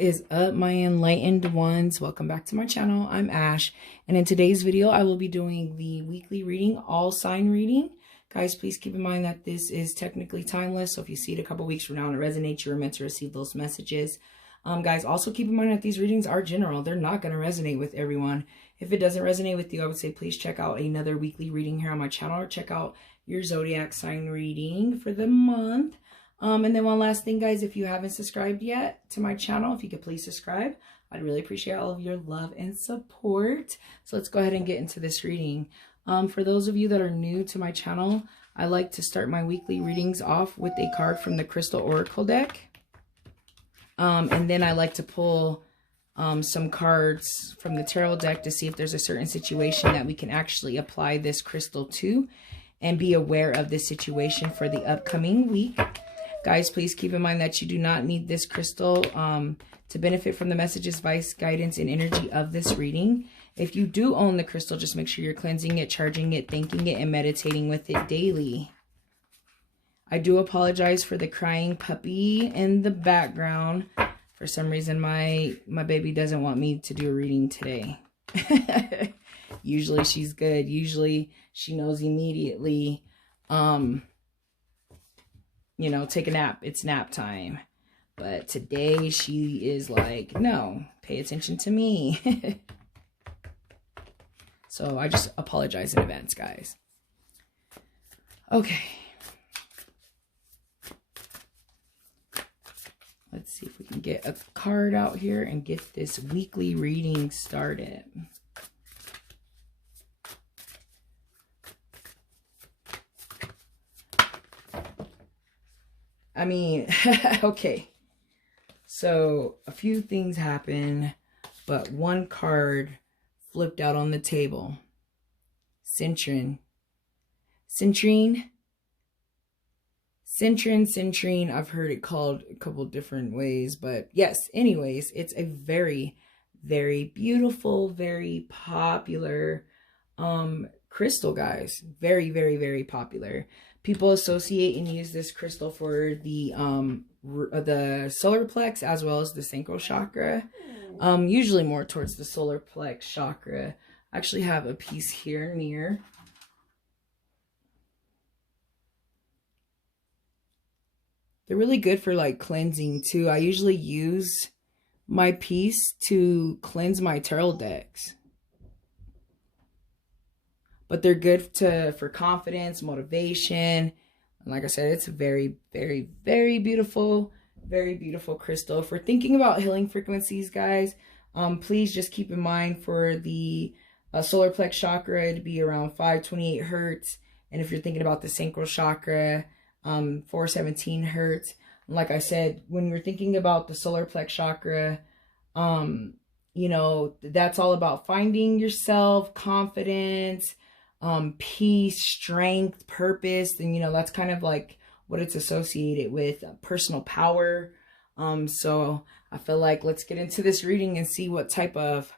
What is up, my enlightened ones? Welcome back to my channel. I'm Ash, and in today's video I will be doing the weekly reading, all sign reading. Guys, please keep in mind that this is technically timeless, so if you see it a couple weeks from now and it resonates, you're meant to receive those messages. Guys, also keep in mind that these readings are general. They're not going to resonate with everyone. If it doesn't resonate with you, I would say please check out another weekly reading here on my channel, or check out your Zodiac sign reading for the month. And then one last thing, guys, if you haven't subscribed yet to my channel, if you could please subscribe, I'd really appreciate all of your love and support. So let's go ahead and get into this reading. For those of you that are new to my channel, I like to start my weekly readings off with a card from the Crystal Oracle deck. And then I like to pull some cards from the Tarot deck to see if there's a certain situation that we can actually apply this crystal to and be aware of this situation for the upcoming week. Guys, please keep in mind that you do not need this crystal to benefit from the messages, advice, guidance, and energy of this reading. If you do own the crystal, just make sure you're cleansing it, charging it, thanking it, and meditating with it daily. I do apologize for the crying puppy in the background. For some reason, my baby doesn't want me to do a reading today. Usually she's good. Usually she knows immediately, you know, take a nap. It's nap time. But today she is like, no, pay attention to me. So I just apologize in advance, guys. Okay. Let's see if we can get a card out here and get this weekly reading started. I mean, okay. So a few things happen, but one card flipped out on the table. Citrine. I've heard it called a couple different ways, but yes, anyways, it's a very, very beautiful, very popular crystal, guys. Very, very, very popular. People associate and use this crystal for the solar plex as well as the sacral chakra. Usually more towards the solar plex chakra. I actually have a piece here near. They're really good for like cleansing too. I usually use my piece to cleanse my tarot decks. But they're good for confidence, motivation. And like I said, it's a very, very, very beautiful crystal. If we're thinking about healing frequencies, guys, please just keep in mind for the solar plex chakra to be around 528 hertz. And if you're thinking about the sacral chakra, 417 hertz. Like I said, when you're thinking about the solar plex chakra, you know, that's all about finding yourself, confidence, peace, strength, purpose. And, you know, that's kind of like what it's associated with, personal power. So I feel like let's get into this reading and see what type of,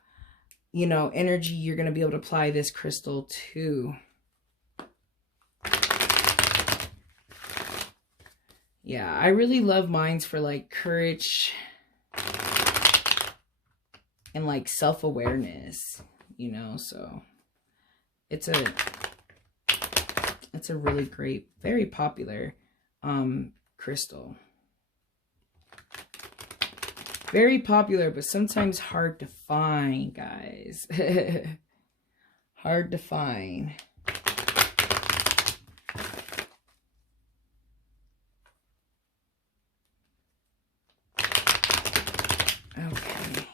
you know, energy you're going to be able to apply this crystal to. Yeah, I really love mines for like courage and like self-awareness, you know, so it's a really great, very popular crystal. Very popular, but sometimes hard to find, guys. Hard to find. Okay.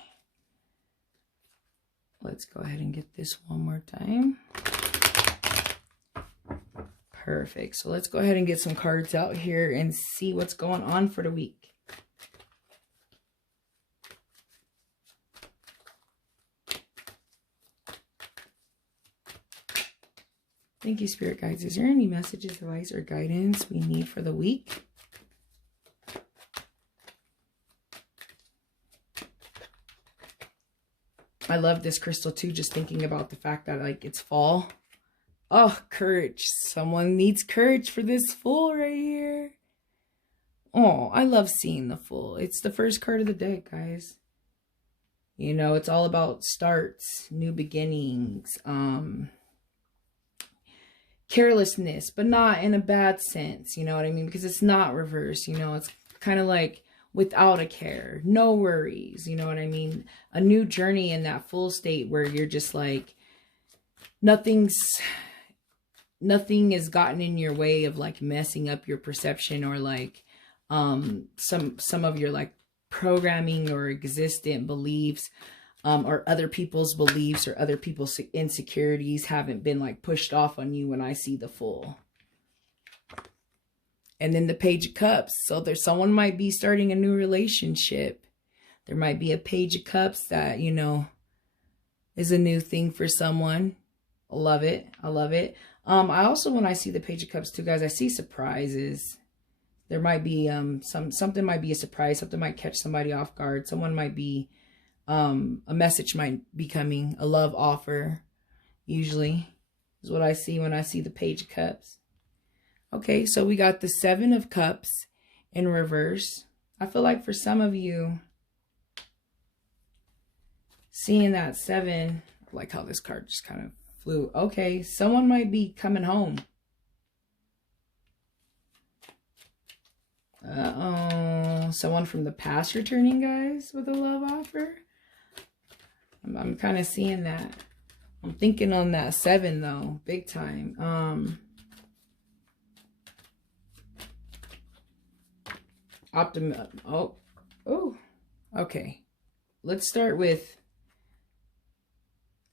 Let's go ahead and get this one more time. Perfect. So let's go ahead and get some cards out here and see what's going on for the week. Thank you, Spirit Guides. Is there any messages, advice, or guidance we need for the week? I love this crystal too, just thinking about the fact that like it's fall. Oh, courage. Someone needs courage for this Fool right here. Oh, I love seeing the Fool. It's the first card of the deck, guys. You know, it's all about starts, new beginnings, carelessness, but not in a bad sense, you know what I mean? Because it's not reverse, you know, it's kind of like without a care, no worries, you know what I mean? A new journey in that full state where you're just like, nothing has gotten in your way of like messing up your perception, or like some of your like programming or existent beliefs, or other people's beliefs or other people's insecurities haven't been like pushed off on you when I see the full. And then the Page of Cups. So there's someone might be starting a new relationship. There might be a Page of Cups that, you know, is a new thing for someone. I love it. I love it. I also, when I see the Page of Cups too, guys, I see surprises. There might be something might be a surprise. Something might catch somebody off guard. Someone might be, a message might be coming. A love offer, usually, is what I see when I see the Page of Cups. Okay, so we got the Seven of Cups in reverse. I feel like for some of you, seeing that 7, I like how this card just kind of flew. Okay, someone might be coming home. Uh-oh, someone from the past returning, guys, with a love offer. I'm kind of seeing that. I'm thinking on that 7 though, big time. Optimism. Oh, okay. Let's start with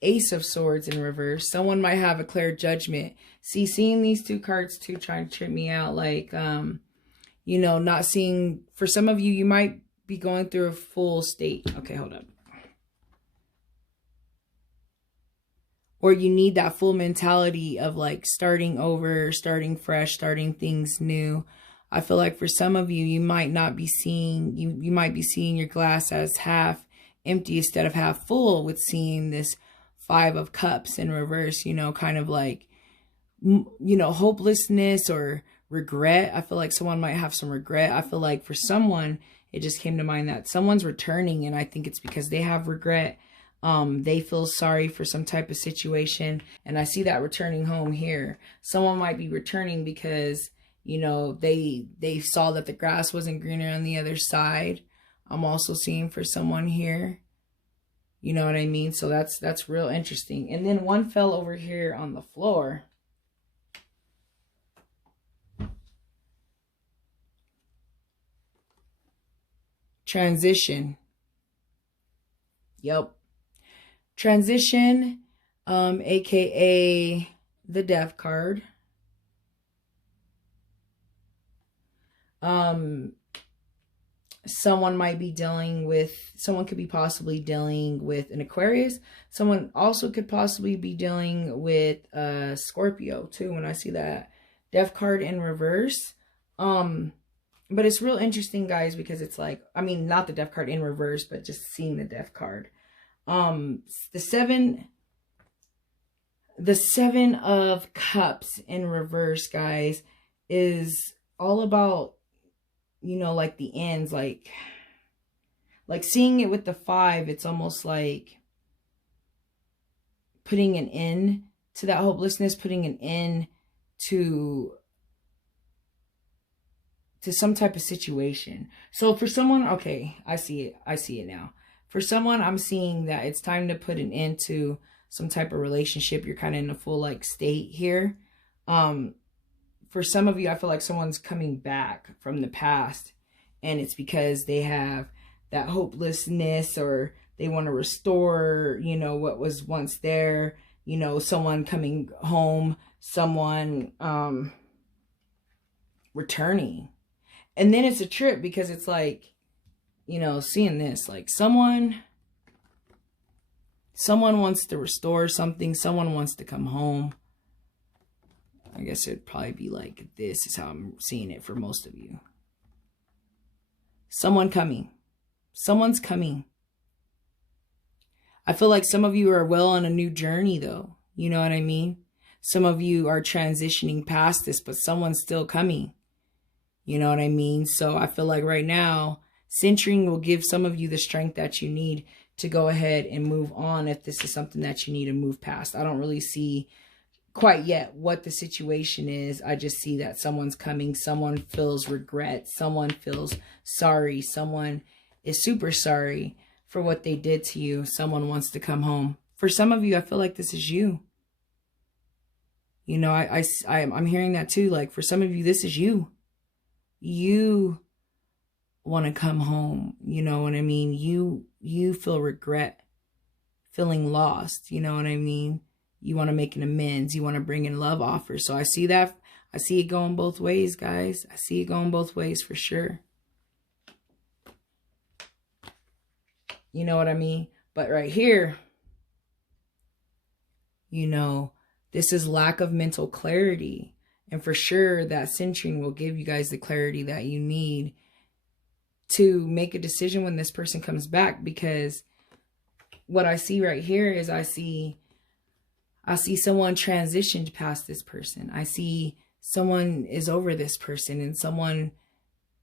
Ace of Swords in reverse. Someone might have a clear judgment. See, seeing these two cards too, trying to trip me out, like, you know, not seeing, for some of you, you might be going through a full state. Okay, hold up. Or you need that full mentality of like starting over, starting fresh, starting things new. I feel like for some of you, you might not be seeing, you might be seeing your glass as half empty instead of half full, with seeing this 5 of Cups in reverse, you know, kind of like, you know, hopelessness or regret. I feel like someone might have some regret. I feel like for someone, it just came to mind that someone's returning, and I think it's because they have regret. They feel sorry for some type of situation, and I see that returning home here. Someone might be returning because, you know, they saw that the grass wasn't greener on the other side. I'm also seeing for someone here. You know what I mean? So that's real interesting. And then one fell over here on the floor. Transition. Yep. Transition, aka the Death card. Someone might be dealing with, someone could be possibly dealing with an Aquarius. Someone also could possibly be dealing with Scorpio too, when I see that Death card in reverse. But it's real interesting, guys, because it's like, I mean, not the Death card in reverse, but just seeing the Death card. The seven of Cups in reverse, guys, is all about, you know, like the ends, like seeing it with the 5, it's almost like putting an end to that hopelessness, putting an end to some type of situation. So for someone, okay, I see it now. For someone, I'm seeing that it's time to put an end to some type of relationship. You're kind of in a full like state here. For some of you, I feel like someone's coming back from the past, and it's because they have that hopelessness, or they want to restore, you know, what was once there, you know, someone coming home, someone returning. And then it's a trip, because it's like, you know, seeing this, like someone wants to restore something, someone wants to come home. I guess it'd probably be like, this is how I'm seeing it for most of you. Someone coming. Someone's coming. I feel like some of you are well on a new journey though. You know what I mean? Some of you are transitioning past this, but someone's still coming. You know what I mean? So I feel like right now, centering will give some of you the strength that you need to go ahead and move on if this is something that you need to move past. I don't really see quite yet what the situation is. I just see that someone's coming. Someone feels regret. Someone feels sorry. Someone is super sorry for what they did to you. Someone wants to come home. For some of you, I feel like this is you. You know, I'm hearing that too. Like for some of you, this is you. You want to come home. You know what I mean? You feel regret, feeling lost. You know what I mean? You want to make an amends. You want to bring in love offers. So I see that. I see it going both ways, guys. I see it going both ways for sure. You know what I mean? But right here, you know, this is lack of mental clarity. And for sure, that centering will give you guys the clarity that you need to make a decision when this person comes back. Because what I see right here is I see someone transitioned past this person. I see someone is over this person, and someone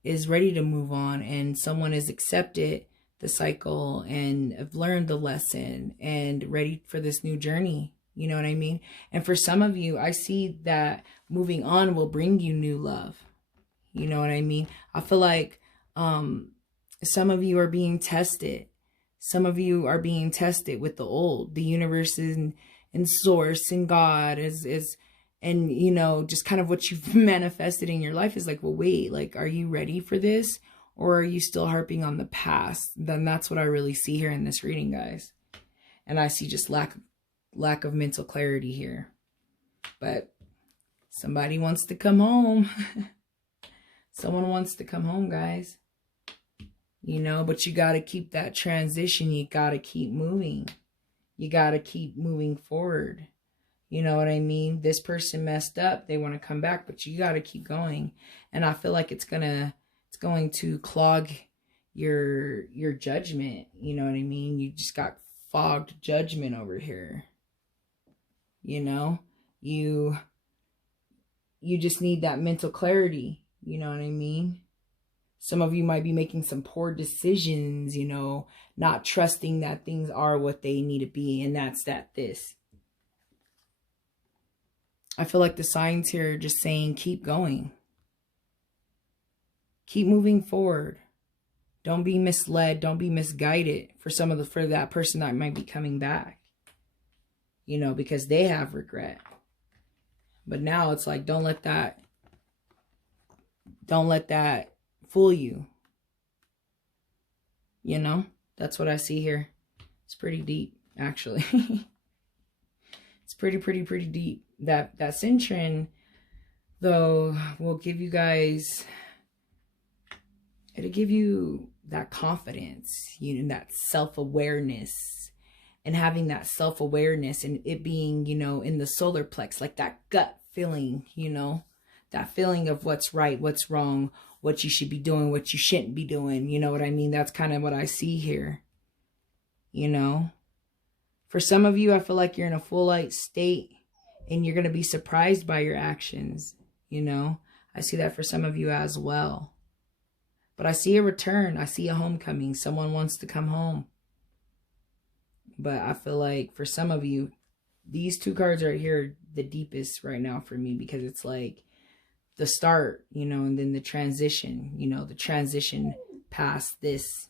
is ready to move on, and someone has accepted the cycle and have learned the lesson and ready for this new journey. You know what I mean? And for some of you, I see that moving on will bring you new love. You know what I mean? I feel like some of you are being tested. Some of you are being tested with the old. The universe and source and God is and you know, just kind of what you've manifested in your life is like, well, wait, like, are you ready for this? Or are you still harping on the past? Then that's what I really see here in this reading, guys. And I see just lack of mental clarity here. But somebody wants to come home. Someone wants to come home, guys. You know, but you got to keep that transition. You got to keep moving. You got to keep moving forward. You know what I mean? This person messed up. They want to come back, but you got to keep going. And I feel like it's going to clog your judgment. You know what I mean? You just got fogged judgment over here. You know, you just need that mental clarity. You know what I mean? Some of you might be making some poor decisions, you know, not trusting that things are what they need to be. And that's this. I feel like the signs here are just saying, keep going. Keep moving forward. Don't be misled. Don't be misguided for that person that might be coming back. You know, because they have regret. But now it's like, don't let that fool you. You know, that's what I see here. It's pretty deep, actually. It's pretty deep. That centering, though, will give you guys, it'll give you that confidence, you know, that self-awareness. And having that self-awareness and it being, you know, in the solar plex, like that gut feeling, you know, that feeling of what's right, what's wrong, what you should be doing, what you shouldn't be doing. You know what I mean? That's kind of what I see here. You know, for some of you, I feel like you're in a full light state and you're going to be surprised by your actions. You know, I see that for some of you as well. But I see a return. I see a homecoming. Someone wants to come home. But I feel like for some of you, these two cards right here are the deepest right now for me, because it's like the start, you know, and then the transition, you know, the transition past this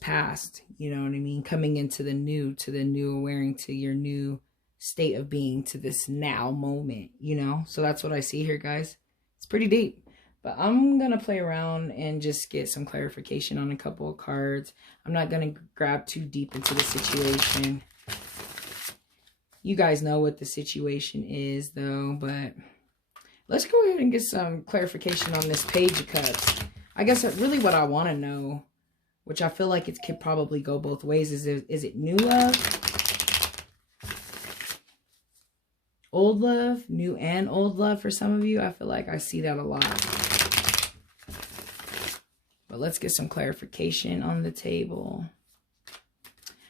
past, you know what I mean? Coming into the new, wearing to your new state of being, to this now moment, you know? So that's what I see here, guys. It's pretty deep. But I'm going to play around and just get some clarification on a couple of cards. I'm not going to grab too deep into the situation. You guys know what the situation is, though. But let's go ahead and get some clarification on this Page of Cups. I guess really what I want to know, which I feel like it could probably go both ways, is it new love? Old love? New and old love for some of you? I feel like I see that a lot. But let's get some clarification on the table.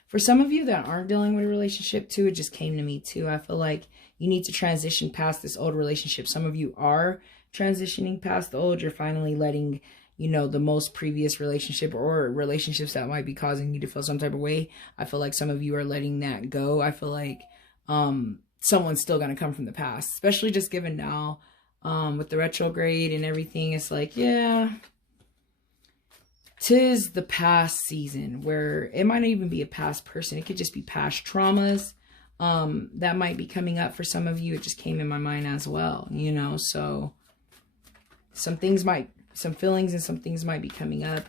For some of you that aren't dealing with a relationship too, it just came to me too. I feel like you need to transition past this old relationship. Some of you are transitioning past the old. You're finally letting you know, the most previous relationship or relationships that might be causing you to feel some type of way. I feel like some of you are letting that go. I feel like someone's still going to come from the past, especially just given now with the retrograde and everything. It's like, yeah, 'tis the past season, where it might not even be a past person. It could just be past traumas that might be coming up for some of you. It just came in my mind as well, you know, so some feelings and some things might be coming up.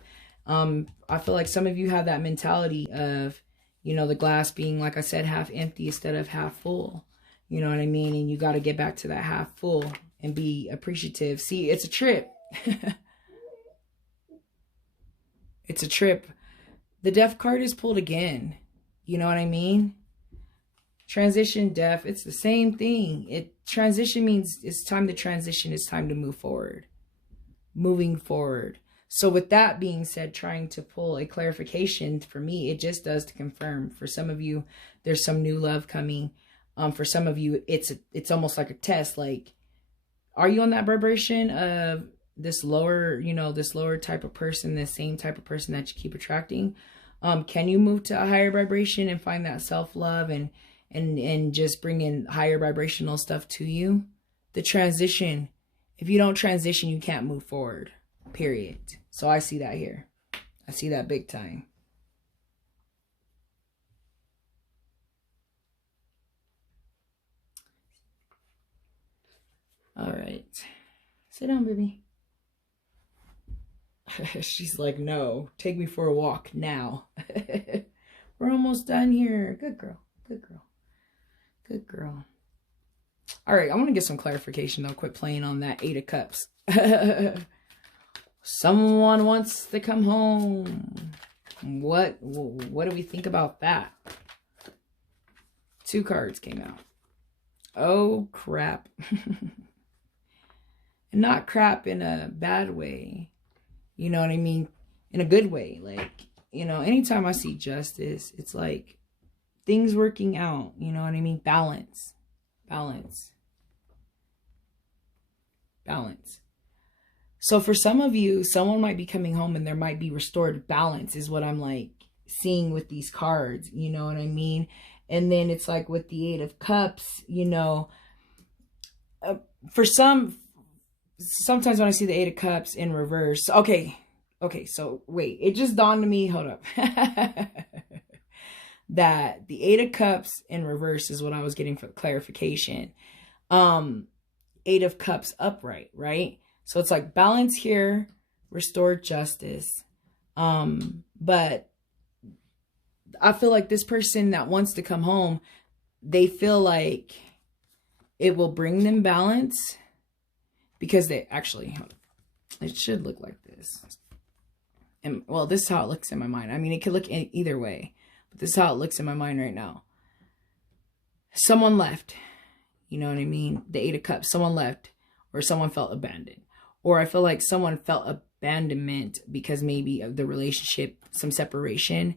I feel like some of you have that mentality of, you know, the glass being, like I said, half empty instead of half full. You know what I mean? And you got to get back to that half full and be appreciative. See, it's a trip. It's a trip. The death card is pulled again. You know what I mean? Transition, death, it's the same thing. Transition means it's time to transition. It's time to move forward. Moving forward. So with that being said, trying to pull a clarification, for me, it just does to confirm. For some of you, there's some new love coming. For some of you, it's almost like a test. Like, are you on that vibration of this lower, you know, this lower type of person, the same type of person that you keep attracting? Can you move to a higher vibration and find that self-love and just bring in higher vibrational stuff to you? The transition. If you don't transition, you can't move forward, period. So I see that here. I see that big time. All right. Sit down, baby. She's like, no, take me for a walk now. We're almost done here. Good girl. Good girl. Good girl. All right, I want to get some clarification, though. Quit playing on that 8 of Cups. Someone wants to come home. What do we think about that? 2 cards came out. Oh, crap. And not crap in a bad way. You know what I mean? In a good way. Like, you know, anytime I see justice, it's like things working out. You know what I mean? Balance. Balance. Balance. So for some of you, someone might be coming home and there might be restored balance, is what I'm like seeing with these cards. You know what I mean? And then it's like with the 8 of Cups, you know, for sometimes when I see the 8 of Cups in reverse, okay, so wait, it just dawned on me, hold up, that the 8 of Cups in reverse is what I was getting for clarification. 8 of Cups upright, right? So it's like balance here, restored justice. But I feel like this person that wants to come home, they feel like it will bring them balance because they actually, it should look like this. And well, this is how it looks in my mind. I mean, it could look either way, but this is how it looks in my mind right now. Someone left, you know what I mean? The 8 of Cups, someone left, or someone felt abandoned. Or I feel like someone felt abandonment because maybe of the relationship, some separation,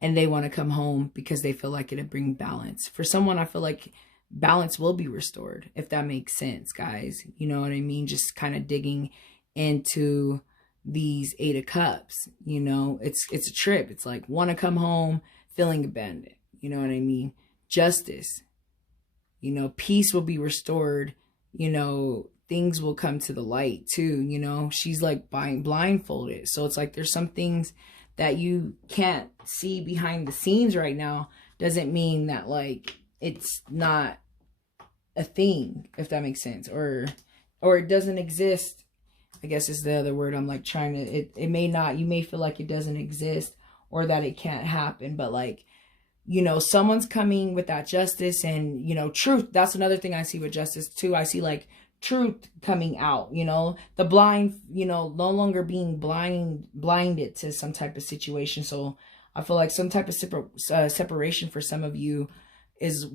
and they want to come home because they feel like it'll bring balance. For someone, I feel like balance will be restored, if that makes sense, guys. You know what I mean? Just kind of digging into these 8 of Cups, you know, it's a trip. It's like, want to come home, feeling abandoned. You know what I mean? Justice, you know, peace will be restored. You know, things will come to the light too. You know, she's like blindfolded. So it's like, there's some things that you can't see behind the scenes right now. Doesn't mean that like, it's not a thing, if that makes sense, or it doesn't exist, I guess is the other word I'm like trying to, it may not, you may feel like it doesn't exist or that it can't happen, but like, you know, someone's coming with that justice and, you know, truth. That's another thing I see with justice too. I see like truth coming out, you know, the blind, you know, no longer being blinded to some type of situation. So I feel like some type of separation for some of you is,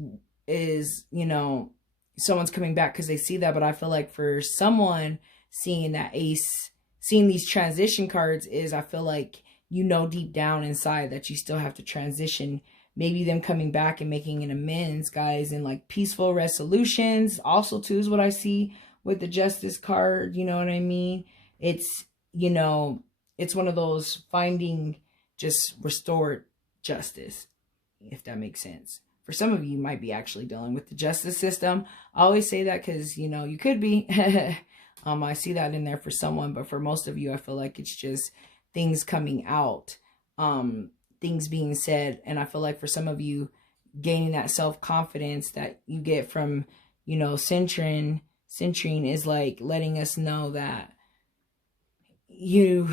you know, someone's coming back because they see that. But I feel like for someone seeing that ace, seeing these transition cards is, I feel like, you know, deep down inside that you still have to transition. Maybe them coming back and making an amends, guys, and like peaceful resolutions also too is what I see with the justice card. You know what I mean? It's you know, it's one of those finding just restored justice, if that makes sense. For some of you, you might be actually dealing with the justice system. I always say that because, you know, you could be. I see that in there for someone, but for most of you, I feel like it's just things coming out, things being said. And I feel like for some of you, gaining that self-confidence that you get from, you know, centering is like letting us know that you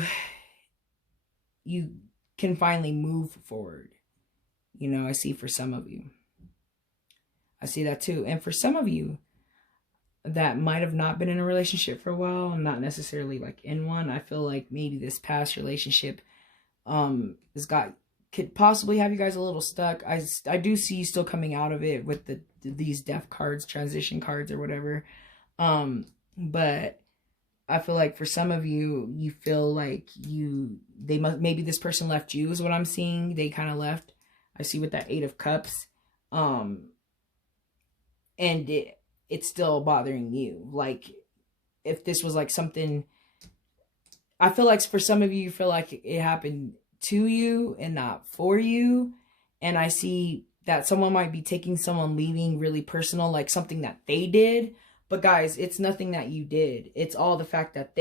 can finally move forward. You know, I see for some of you. I see that too. And for some of you that might have not been in a relationship for a while, not necessarily like in one, I feel like maybe this past relationship could possibly have you guys a little stuck. I do see you still coming out of it with these death cards, transition cards or whatever. But I feel like for some of you, you feel like maybe this person left you is what I'm seeing. They kind of left. I see with that 8 of Cups. And it's still bothering you. Like, if this was like something, I feel like for some of you, you feel like it happened to you and not for you. And I see that someone might be taking someone leaving really personal, like something that they did. But guys, it's nothing that you did. It's all the fact that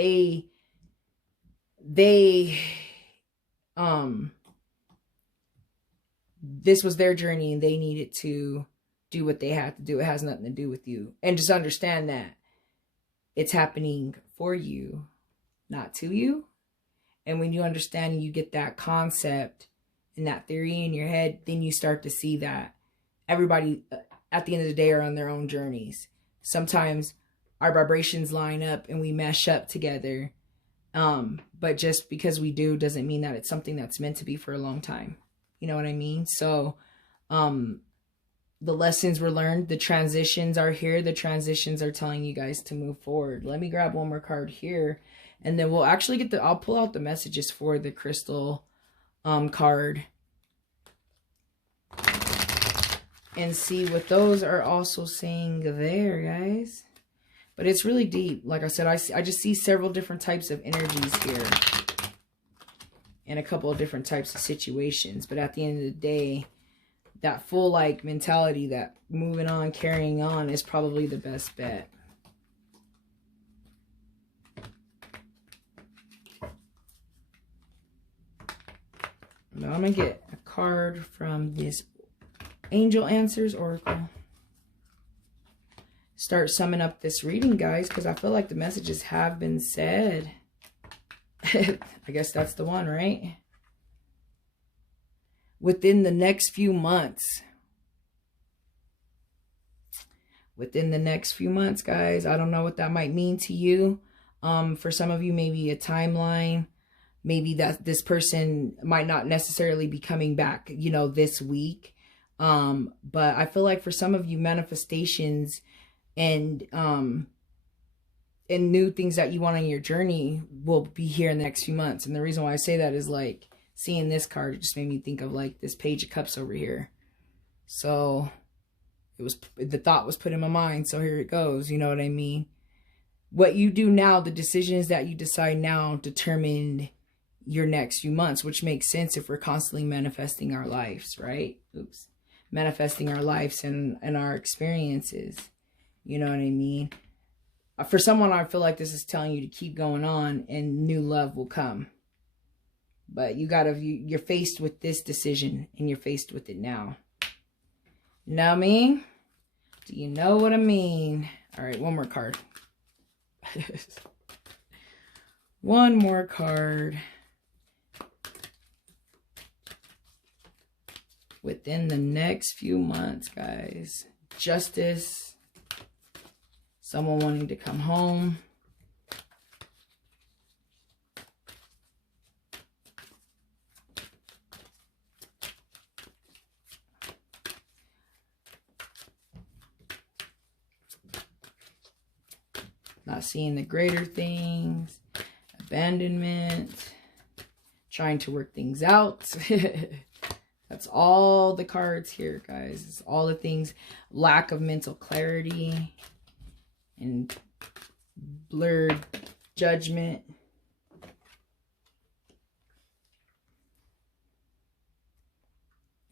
this was their journey and they needed to do what they had to do. It has nothing to do with you. And just understand that it's happening for you, not to you. And when you understand and you get that concept and that theory in your head, then you start to see that everybody at the end of the day are on their own journeys. Sometimes our vibrations line up and we mesh up together. But just because we do doesn't mean that it's something that's meant to be for a long time. You know what I mean? So, the lessons were learned. The transitions are here. The transitions are telling you guys to move forward. Let me grab one more card here. And then we'll actually I'll pull out the messages for the crystal card. And see what those are also saying there, guys. But it's really deep. Like I said, I just see several different types of energies here. And a couple of different types of situations. But at the end of the day, that full like mentality, that moving on, carrying on is probably the best bet. Now I'm going to get a card from this Angel Answers Oracle. Start summing up this reading, guys, because I feel like the messages have been said. I guess that's the one, right? Within the next few months. Within the next few months, guys. I don't know what that might mean to you. For some of you, maybe a timeline. Maybe that this person might not necessarily be coming back, you know, this week. But I feel like for some of you, manifestations and new things that you want on your journey will be here in the next few months. And the reason why I say that is like, seeing this card, it just made me think of like this Page of Cups over here. So the thought was put in my mind. So here it goes. You know what I mean? What you do now, the decisions that you decide now determine your next few months, which makes sense if we're constantly manifesting our lives, right? Oops. Manifesting our lives and our experiences. You know what I mean? For someone, I feel like this is telling you to keep going on and new love will come. But you're faced with this decision and you're faced with it now. Know me? Do you know what I mean? All right, one more card. One more card. Within the next few months, guys. Justice. Someone wanting to come home. Not seeing the greater things. Abandonment. Trying to work things out. That's all the cards here, guys. It's all the things. Lack of mental clarity. And blurred judgment.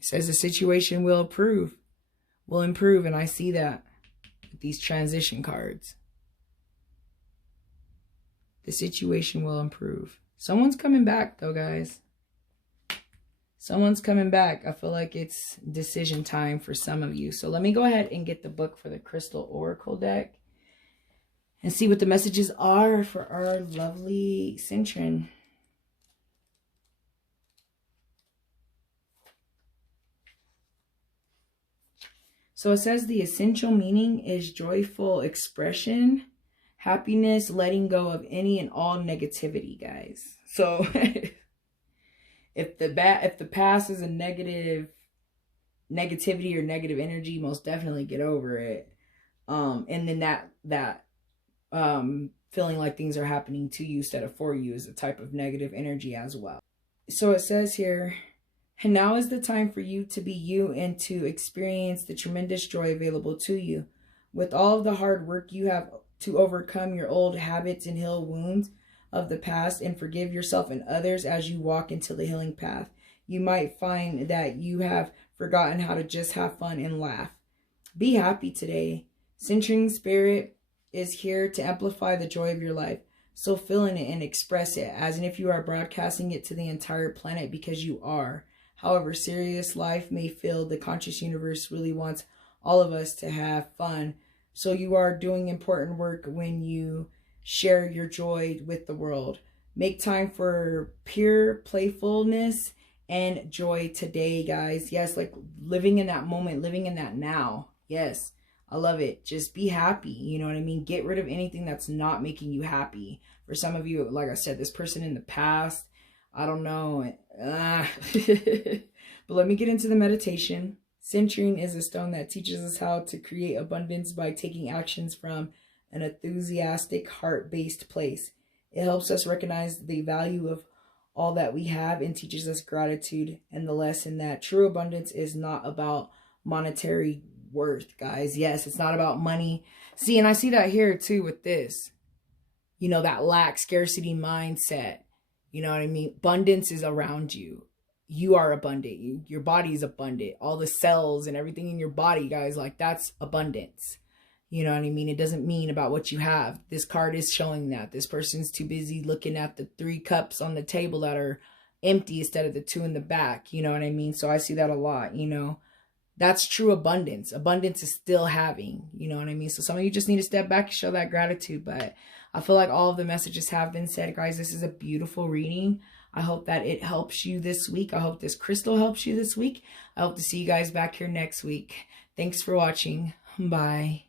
says the situation will improve. And I see that with these transition cards. The situation will improve. Someone's coming back though, guys. Someone's coming back. I feel like it's decision time for some of you. So let me go ahead and get the book for the Crystal Oracle deck and see what the messages are for our lovely Cintron. So it says the essential meaning is joyful expression, happiness, letting go of any and all negativity, guys. So if the past is a negativity or negative energy, most definitely get over it. And then that feeling like things are happening to you instead of for you is a type of negative energy as well. So it says here, and now is the time for you to be you and to experience the tremendous joy available to you. With all of the hard work you have to overcome your old habits and heal wounds of the past and forgive yourself and others as you walk into the healing path. You might find that you have forgotten how to just have fun and laugh. Be happy today. Cintron spirit is here to amplify the joy of your life. So feel in it and express it as if you are broadcasting it to the entire planet, because you are. However serious life may feel, the conscious universe really wants all of us to have fun. So you are doing important work when you share your joy with the world. Make time for pure playfulness and joy today, guys. Yes, like living in that moment, living in that now. Yes, I love it. Just be happy. You know what I mean? Get rid of anything that's not making you happy. For some of you, like I said, this person in the past, I don't know. But let me get into the meditation. Cintron is a stone that teaches us how to create abundance by taking actions from an enthusiastic, heart-based place. It helps us recognize the value of all that we have and teaches us gratitude and the lesson that true abundance is not about monetary worth, guys. Yes, it's not about money. See, and I see that here too with this. You know, that lack, scarcity mindset. You know what I mean? Abundance is around you. You are abundant. Your body is abundant. All the cells and everything in your body, guys, like that's abundance. You know what I mean? It doesn't mean about what you have. This card is showing that. This person's too busy looking at the 3 cups on the table that are empty instead of the 2 in the back. You know what I mean? So I see that a lot, you know. That's true abundance. Abundance is still having, you know what I mean? So some of you just need to step back and show that gratitude. But I feel like all of the messages have been said, guys. This is a beautiful reading. I hope that it helps you this week. I hope this crystal helps you this week. I hope to see you guys back here next week. Thanks for watching. Bye.